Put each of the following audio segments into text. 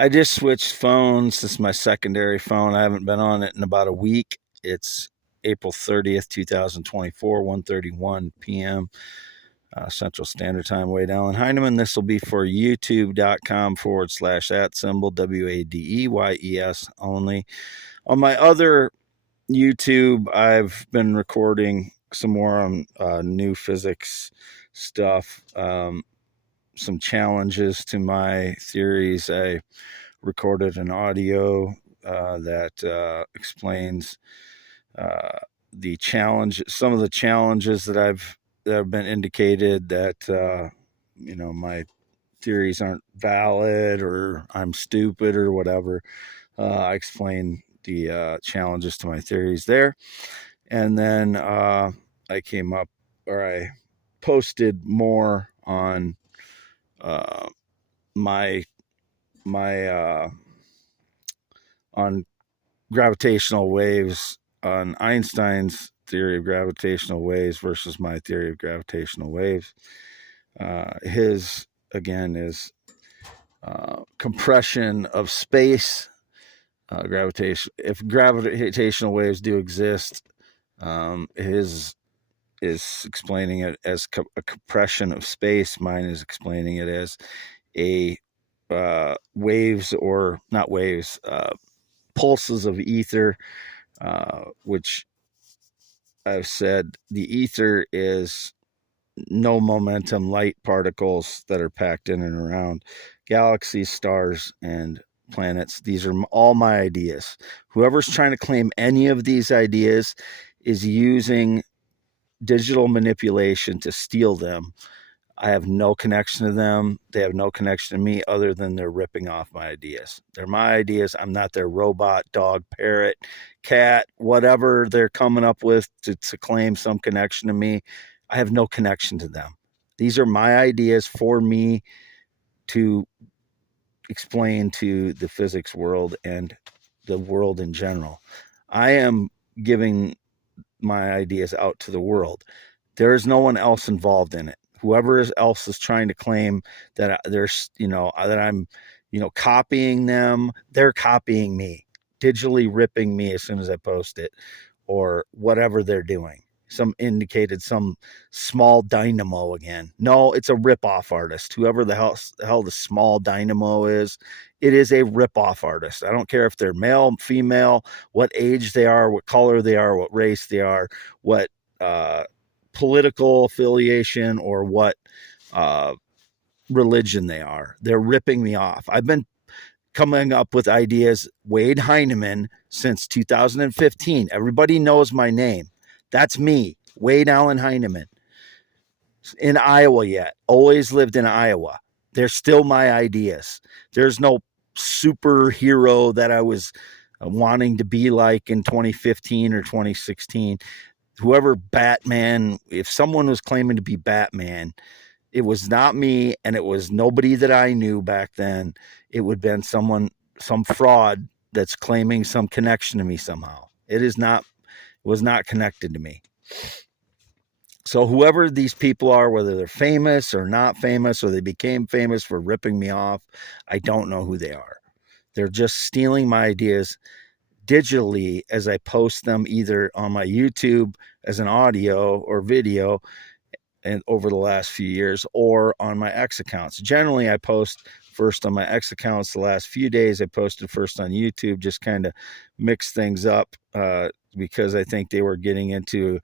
I just switched phones. This is my secondary phone. I haven't been on it in about a week. It's April 30th, 2024, 1:31 p.m. Central Standard Time. Wade Allen Heineman. This will be for youtube.com/@ symbol WADEYES only. On my other YouTube, I've been recording some more on new physics stuff, some challenges to my theories. I recorded an audio that explains the challenge, some of the challenges that have been indicated that my theories aren't valid or I'm stupid or whatever. I explain the challenges to my theories there, and then I posted more on my on gravitational waves, on Einstein's theory of gravitational waves versus my theory of gravitational waves. His, again, is compression of space. Gravitation. If gravitational waves do exist, his is explaining it as a compression of space. Mine is explaining it as a waves, or not waves, pulses of ether, which I've said the ether is no momentum light particles that are packed in and around galaxies, stars, and planets. These are all my ideas. Whoever's trying to claim any of these ideas is using digital manipulation to steal them. I have no connection to them. They have no connection to me other than they're ripping off my ideas. They're my ideas. I'm not their robot, dog, parrot, cat, whatever they're coming up with to claim some connection to me. I have no connection to them. These are my ideas for me to explain to the physics world and the world in general. I am giving my ideas out to the world. There is no one else involved in it. Whoever else is trying to claim that there's, that I'm, copying them, they're copying me, digitally ripping me as soon as I post it, or whatever they're doing. Some indicated some small dynamo again. No, it's a rip-off artist. Whoever the hell the small dynamo is, it is a rip-off artist. I don't care if they're male, female, what age they are, what color they are, what race they are, what political affiliation, or what religion they are. They're ripping me off. I've been coming up with ideas, Wade Heineman, since 2015. Everybody knows my name. That's me, Wade Allen Heineman. In Iowa yet. Always lived in Iowa. They're still my ideas. There's no superhero that I was wanting to be like in 2015 or 2016. Whoever Batman, if someone was claiming to be Batman, it was not me, and it was nobody that I knew back then. It would have been some fraud that's claiming some connection to me somehow. It was not connected to me. So whoever these people are, whether they're famous or not famous, or they became famous for ripping me off, I don't know who they are. They're just stealing my ideas digitally as I post them either on my YouTube as an audio or video, and over the last few years, or on my X accounts. Generally, I post first on my X accounts. The last few days I posted first on YouTube, just kind of mix things up because I think they were getting into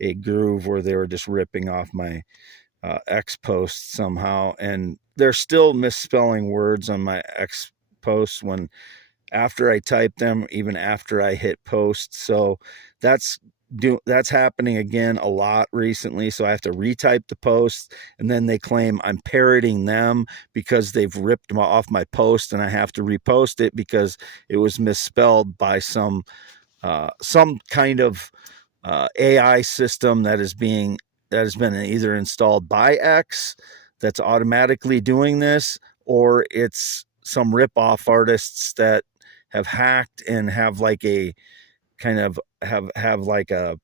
a groove where they were just ripping off my X posts somehow. And they're still misspelling words on my X posts after I type them, even after I hit post. So that's happening again a lot recently. So I have to retype the posts, and then they claim I'm parroting them because they've ripped off my post, and I have to repost it because it was misspelled by some kind of AI system that has been either installed by X that's automatically doing this, or it's some rip-off artists that have hacked and have like a kind of have like an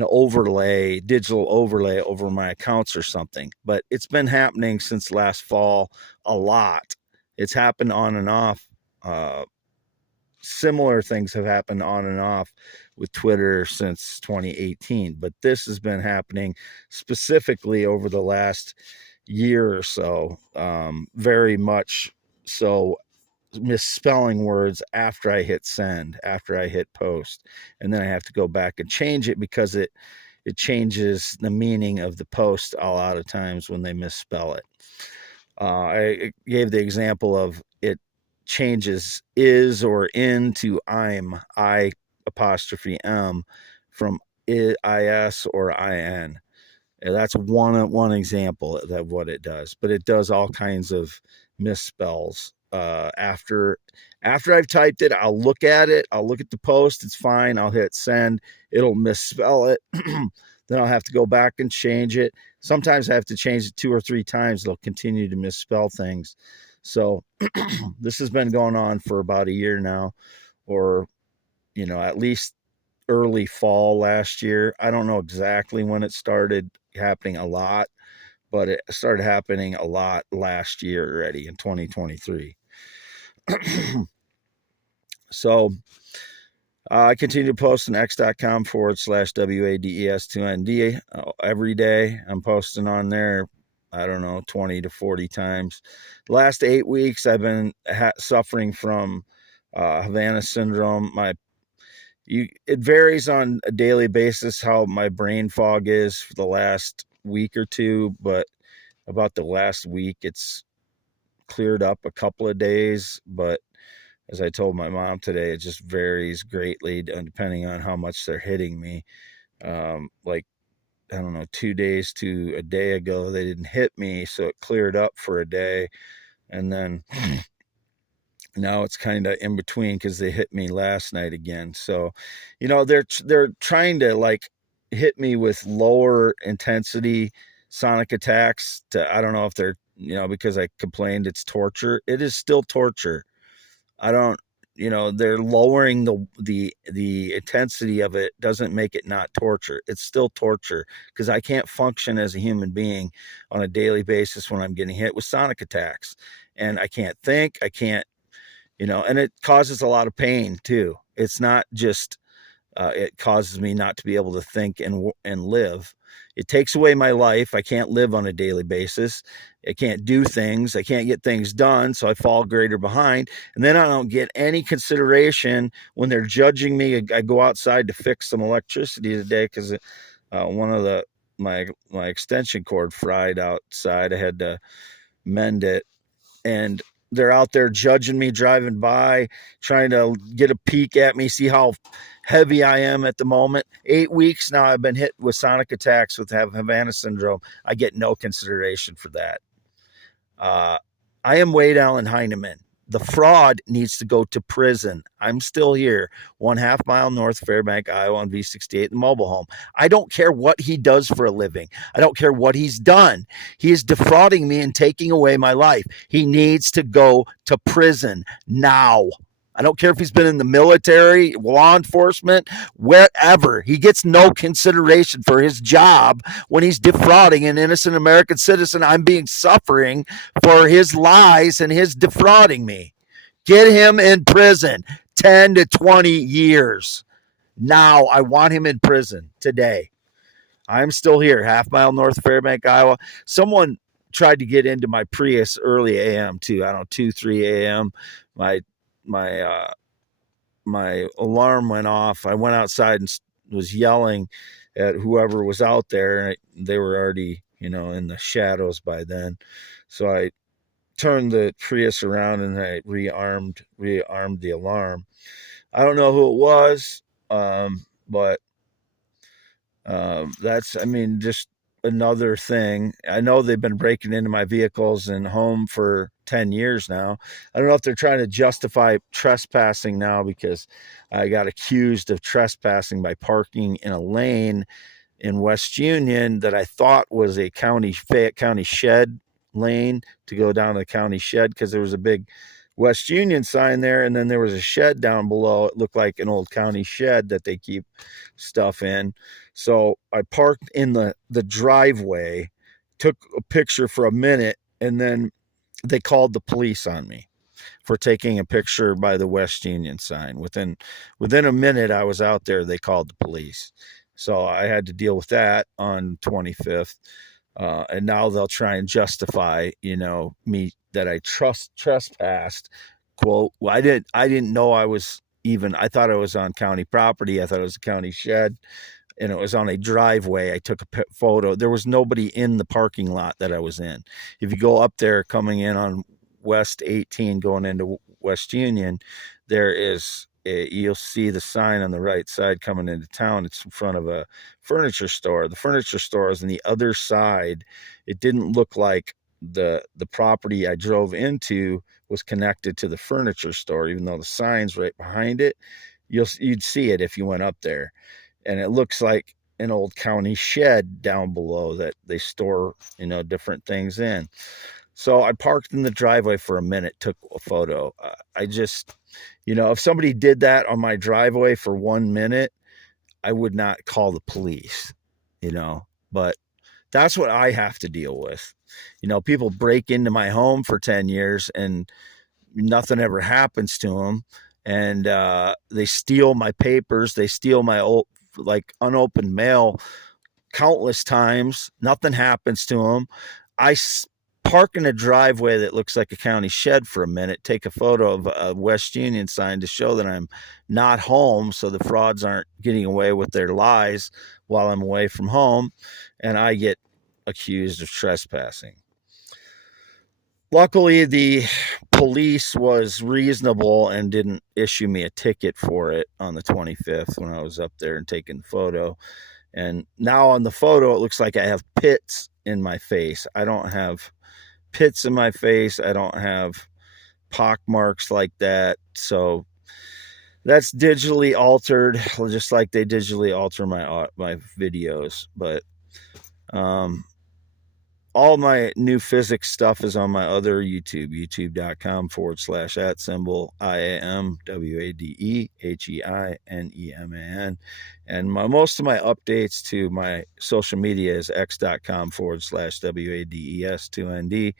overlay, digital overlay over my accounts or something. But it's been happening since last fall a lot. It's happened on and off. Similar things have happened on and off with Twitter since 2018, but this has been happening specifically over the last year or so, very much so, misspelling words after I hit send, after I hit post, and then I have to go back and change it because it changes the meaning of the post a lot of times when they misspell it. I gave the example of it changes is or in to I'm, I apostrophe M, from is or in. And that's one example of what it does, but it does all kinds of misspells. After I've typed it, I'll look at it. I'll look at the post. It's fine. I'll hit send. It'll misspell it. Then I'll have to go back and change it. Sometimes I have to change it 2 or 3 times. It'll continue to misspell things. So this has been going on for about a year now, or at least early fall last year. I don't know exactly when it started happening a lot, but it started happening a lot last year already in 2023. So I continue to post on x.com/WADES2ND every day. I'm posting on there, I don't know, 20 to 40 times. The last 8 weeks, I've been suffering from Havana syndrome. It varies on a daily basis how my brain fog is for the last week or two, but about the last week, it's cleared up a couple of days. But as I told my mom today, it just varies greatly depending on how much they're hitting me. Like, I don't know, 2 days to a day ago, they didn't hit me, so it cleared up for a day. And then now it's kind of in between because they hit me last night again. So, they're trying to like hit me with lower intensity sonic attacks. I don't know if they're, because I complained it's torture. It is still torture. I don't, they're lowering the intensity of it doesn't make it not torture. It's still torture because I can't function as a human being on a daily basis when I'm getting hit with sonic attacks, and I can't think. I can't, and it causes a lot of pain too. It's not just, it causes me not to be able to think and live. It takes away my life. I can't live on a daily basis. I can't do things. I can't get things done. So I fall greater behind. And then I don't get any consideration when they're judging me. I go outside to fix some electricity today because one of my extension cord fried outside. I had to mend it. And they're out there judging me driving by, trying to get a peek at me, see how heavy I am at the moment. 8 weeks now I've been hit with sonic attacks with Havana syndrome. I get no consideration for that. I am Wade Allen Heineman. The fraud needs to go to prison. I'm still here, 1/2 mile north Fairbank, Iowa on V68 in the mobile home. I don't care what he does for a living. I don't care what he's done. He is defrauding me and taking away my life. He needs to go to prison now. I don't care if he's been in the military, law enforcement, wherever. He gets no consideration for his job when he's defrauding an innocent American citizen. I'm being suffering for his lies and his defrauding me. Get him in prison, 10 to 20 years. Now, I want him in prison today. I'm still here, 1/2 mile north Fairbank, Iowa. Someone tried to get into my Prius early AM too. I don't know, 2, 3 AM. My alarm went off. I went outside and was yelling at whoever was out there, and they were already, in the shadows by then. So I turned the Prius around and I rearmed the alarm. I don't know who it was, but that's, just another thing. I know they've been breaking into my vehicles and home for 10 years now. I don't know if they're trying to justify trespassing now because I got accused of trespassing by parking in a lane in West Union that I thought was a Fayette County shed lane to go down to the county shed because there was a big West Union sign there, and then there was a shed down below. It looked like an old county shed that they keep stuff in. So I parked in the driveway, took a picture for a minute, and then they called the police on me for taking a picture by the West Union sign. Within a minute I was out there, they called the police. So I had to deal with that on 25th. And now they'll try and justify, me that I trespassed. Quote, well, I didn't know I thought I was on county property. I thought it was a county shed, and it was on a driveway. I took a photo. There was nobody in the parking lot that I was in. If you go up there coming in on West 18 going into West Union, you'll see the sign on the right side coming into town. It's in front of a furniture store. The furniture store is on the other side. It didn't look like the property I drove into was connected to the furniture store, even though the sign's right behind it. You'd see it if you went up there. And it looks like an old county shed down below that they store, different things in. So I parked in the driveway for a minute, took a photo. I just, if somebody did that on my driveway for 1 minute, I would not call the police, but that's what I have to deal with. People break into my home for 10 years and nothing ever happens to them. And they steal my papers. They steal my old, unopened mail countless times. Nothing happens to them. I park in a driveway that looks like a county shed for a minute, take a photo of a West Union sign to show that I'm not home, so the frauds aren't getting away with their lies while I'm away from home, and I get accused of trespassing. Luckily, the police was reasonable and didn't issue me a ticket for it on the 25th when I was up there and taking the photo. And now on the photo, it looks like I have pits in my face. I don't have pits in my face. I don't have pock marks like that. So that's digitally altered, just like they digitally alter my videos. But all my new physics stuff is on my other YouTube, youtube.com/@IamWadeHeineman. And most of my updates to my social media is x.com/WADES2ND.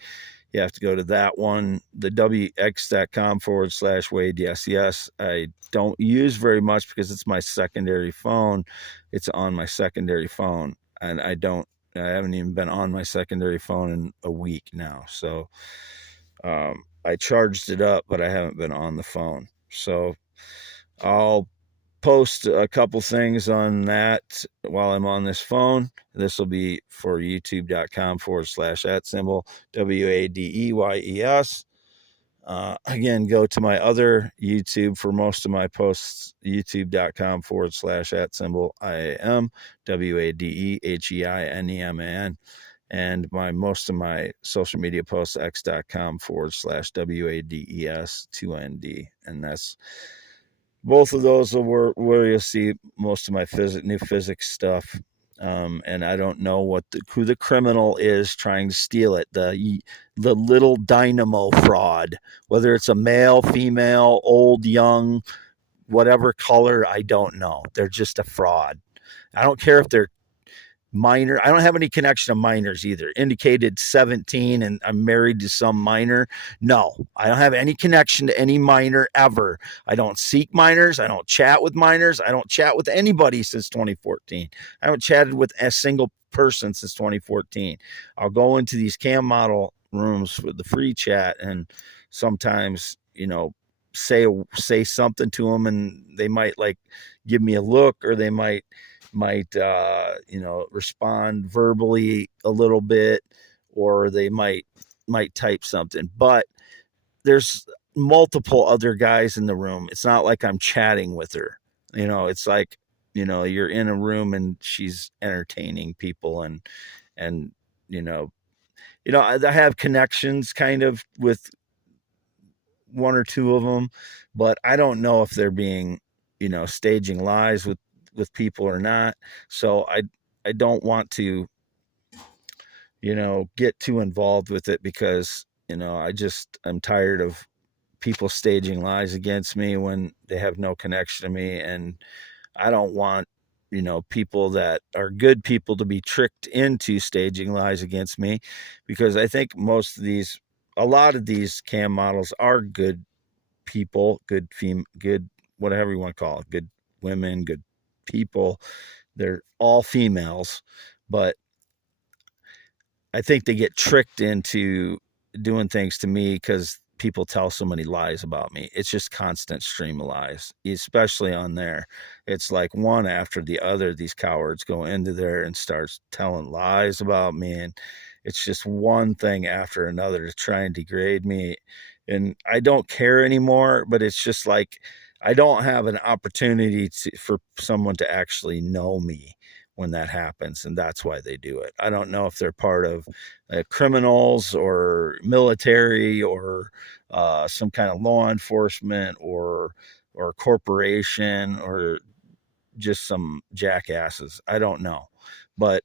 You have to go to that one, the wx.com/Wade. Yes. I don't use very much because it's my secondary phone. It's on my secondary phone, and I haven't even been on my secondary phone in a week now. So I charged it up, but I haven't been on the phone. So I'll post a couple things on that while I'm on this phone. This will be for youtube.com/@WADEYES. Again, go to my other YouTube for most of my posts, youtube.com/@IamWadeHeineman. And most of my social media posts, x.com/WADES2ND. And that's both of those are where you'll see most of my new physics stuff. And I don't know who the criminal is trying to steal it. The little dynamo fraud, whether it's a male, female, old, young, whatever color, I don't know. They're just a fraud. I don't care if they're minor. I don't have any connection to minors either. Indicated 17 and I'm married to some minor. No, I don't have any connection to any minor ever. I don't seek minors. I don't chat with minors. I don't chat with anybody since 2014. I haven't chatted with a single person since 2014. I'll go into these cam model rooms with the free chat and sometimes, say something to them and they might give me a look, or they might respond verbally a little bit, or they might type something. But there's multiple other guys in the room. It's not like I'm chatting with her. It's like, you're in a room and she's entertaining people, and I have connections kind of with one or two of them, but I don't know if they're being, staging lies with people or not. So I don't want to, get too involved with it because, I'm tired of people staging lies against me when they have no connection to me. And I don't want, people that are good people to be tricked into staging lies against me, because I think most of these a lot of these cam models are good people, good whatever you want to call it, good women, good people. They're all females, but I think they get tricked into doing things to me because people tell so many lies about me. It's just constant stream of lies, especially on there. It's like one after the other. These cowards go into there and starts telling lies about me, and it's just one thing after another to try and degrade me. And I don't care anymore, but it's just like I don't have an opportunity for someone to actually know me when that happens, and that's why they do it. I don't know if they're part of criminals or military or some kind of law enforcement or corporation or just some jackasses. I don't know, but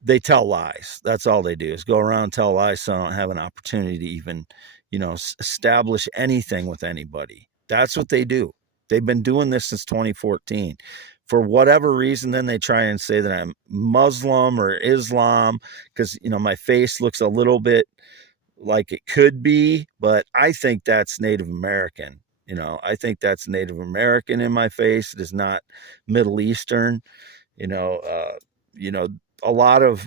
they tell lies. That's all they do is go around and tell lies, so I don't have an opportunity to even, establish anything with anybody. That's what they do. They've been doing this since 2014. For whatever reason, then they try and say that I'm Muslim or Islam because, my face looks a little bit like it could be, but I think that's Native American. I think that's Native American in my face. It is not Middle Eastern. You know, uh, a lot of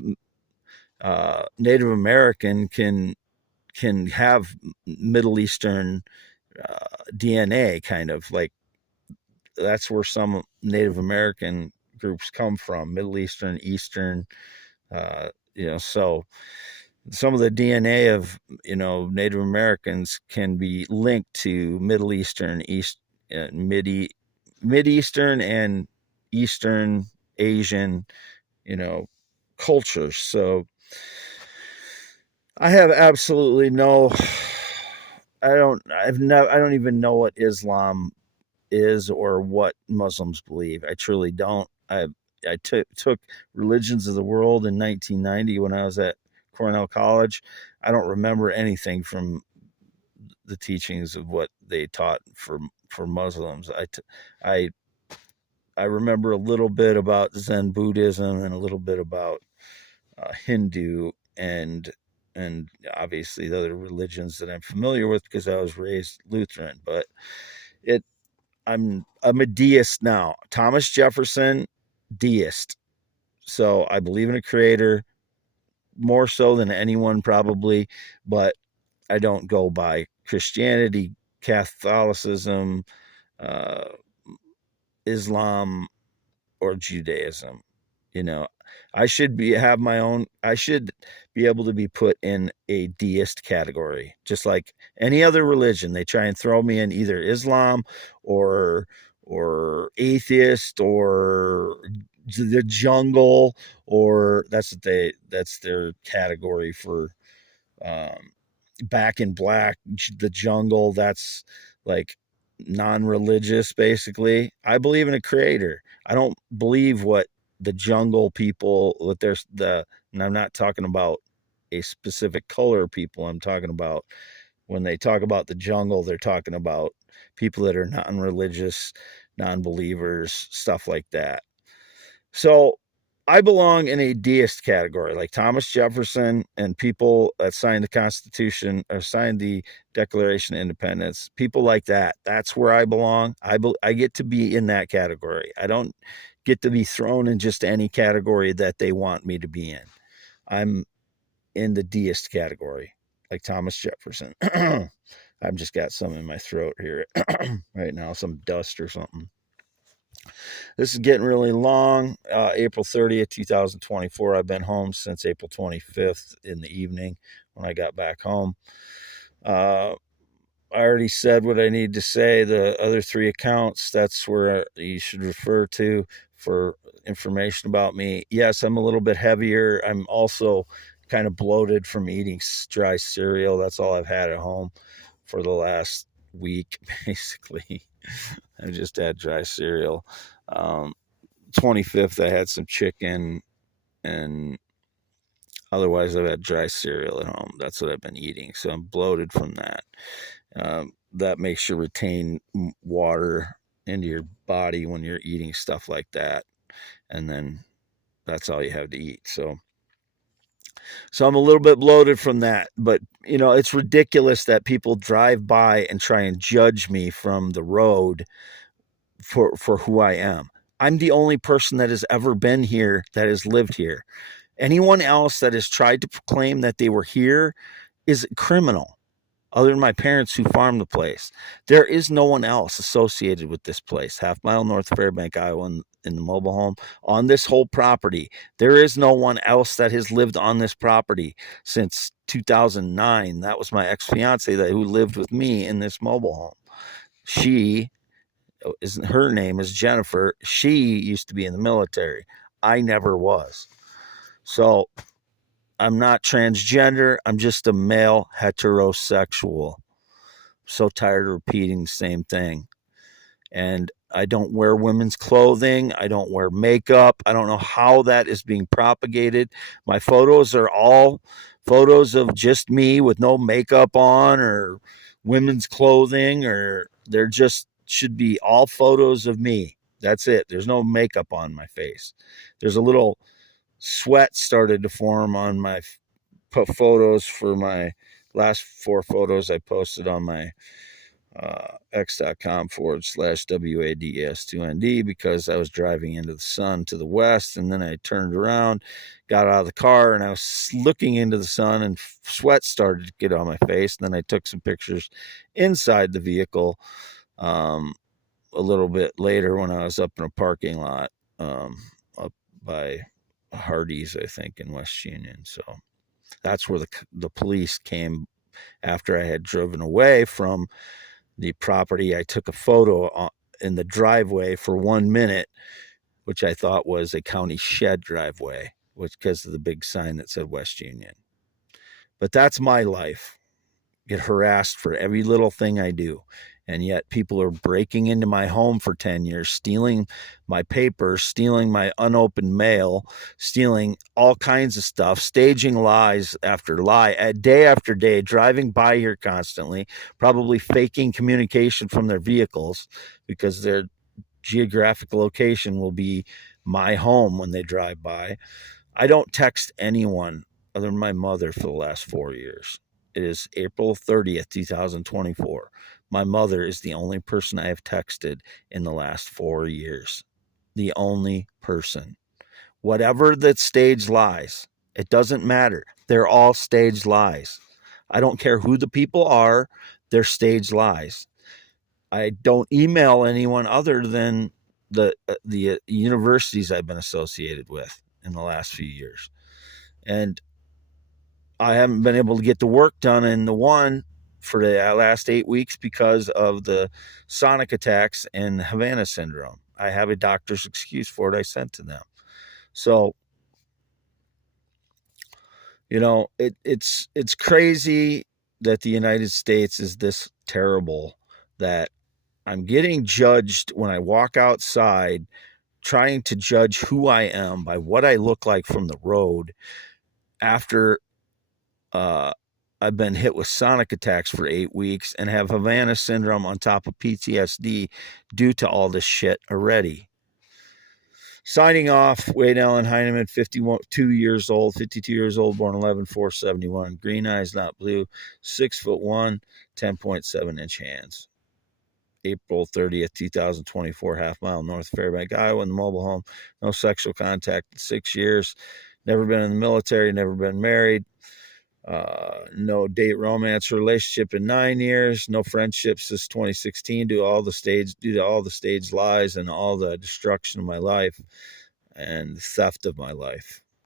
Native American can have Middle Eastern DNA, kind of like that's where some Native American groups come from, Middle Eastern, Eastern. So some of the DNA of Native Americans can be linked to Middle Eastern, Mid Eastern, and Eastern Asian, cultures. So I have absolutely no. I don't even know what Islam is or what Muslims believe. I truly don't. I took Religions of the World in 1990 when I was at Cornell College. I don't remember anything from the teachings of what they taught for Muslims. I I remember a little bit about Zen Buddhism and a little bit about Hindu and obviously the other religions that I'm familiar with because I was raised Lutheran. But it I'm a deist now. Thomas Jefferson, deist. So I believe in a creator more so than anyone probably, but I don't go by Christianity, Catholicism, uh, Islam, or Judaism. You know, I should be able to be put in a deist category, just like any other religion. They try and throw me in either Islam or atheist or the jungle, or that's their category for um, Back in Black, the jungle. That's like non-religious, basically. I believe in a creator. I don't believe what the jungle people, that there's and I'm not talking about a specific color of people. I'm talking about when they talk about the jungle, they're talking about people that are non-religious, non-believers, stuff like that. So I belong in a deist category, like Thomas Jefferson and people that signed the Constitution or signed the Declaration of Independence. People like that. That's where I belong. I get to be in that category. I don't get to be thrown in just any category that they want me to be in. I'm in the deist category, like Thomas Jefferson. I've just got some in my throat here right now, some dust or something. This is getting really long. April 30th, 2024. I've been home since April 25th in the evening when I got back home. I already said what I need to say. The other 3 accounts, that's where you should refer to for information about me. Yes, I'm a little bit heavier. I'm also kind of bloated from eating dry cereal. That's all I've had at home for the last week, basically. I just had dry cereal. 25th, I had some chicken, and otherwise, I've had dry cereal at home. That's what I've been eating. So I'm bloated from that. That makes you retain water into your body when you're eating stuff like that. And then that's all you have to eat. So So I'm a little bit bloated from that, but it's ridiculous that people drive by and try and judge me from the road for who I am. I'm the only person that has ever been here that has lived here. Anyone else that has tried to claim that they were here is criminal, other than my parents who farmed the place. There is no one else associated with this place, half mile north of Fairbank, Iowa, in the mobile home, on this whole property. There is no one else that has lived on this property since 2009. That was my ex-fiance who lived with me in this mobile home. Her name is Jennifer. She used to be in the military. I never was. So I'm not transgender. I'm just a male heterosexual. So tired of repeating the same thing. And I don't wear women's clothing. I don't wear makeup. I don't know how that is being propagated. My photos are all photos of just me with no makeup on or women's clothing, or they're just should be all photos of me. That's it. There's no makeup on my face. There's a little sweat started to form on my photos for my last 4 photos I posted on my x.com/WADS2ND because I was driving into the sun to the west, and then I turned around, got out of the car, and I was looking into the sun, and sweat started to get on my face. And then I took some pictures inside the vehicle a little bit later when I was up in a parking lot up by Hardee's, I think, in West Union. So that's where the police came after I had driven away from the property. I took a photo in the driveway for 1 minute, which I thought was a county shed driveway, because of the big sign that said West Union. But that's my life. Get harassed for every little thing I do. And yet people are breaking into my home for 10 years, stealing my papers, stealing my unopened mail, stealing all kinds of stuff, staging lies after lie, day after day, driving by here constantly, probably faking communication from their vehicles because their geographic location will be my home when they drive by. I don't text anyone other than my mother for the last 4 years. It is April 30th, 2024. My mother is the only person I have texted in the last 4 years. The only person. Whatever that staged lies, it doesn't matter. They're all staged lies. I don't care who the people are. They're staged lies. I don't email anyone other than the universities I've been associated with in the last few years. And I haven't been able to get the work done in the one for the last 8 weeks because of the sonic attacks and Havana syndrome. I have a doctor's excuse for it I sent to them. So, it's crazy that the United States is this terrible, that I'm getting judged when I walk outside, trying to judge who I am by what I look like from the road after I've been hit with sonic attacks for 8 weeks and have Havana syndrome on top of PTSD due to all this shit already. Signing off, Wade Allen Heineman, 52 years old, born 11/4/71. Green eyes, not blue, 6'1", 10.7-inch hands. April 30th, 2024, half mile north of Fairbank, Iowa, in the mobile home. No sexual contact in 6 years. Never been in the military, never been married. No date romance relationship in 9 years. No friendships since 2016 due to all the staged lies and all the destruction of my life and theft of my life.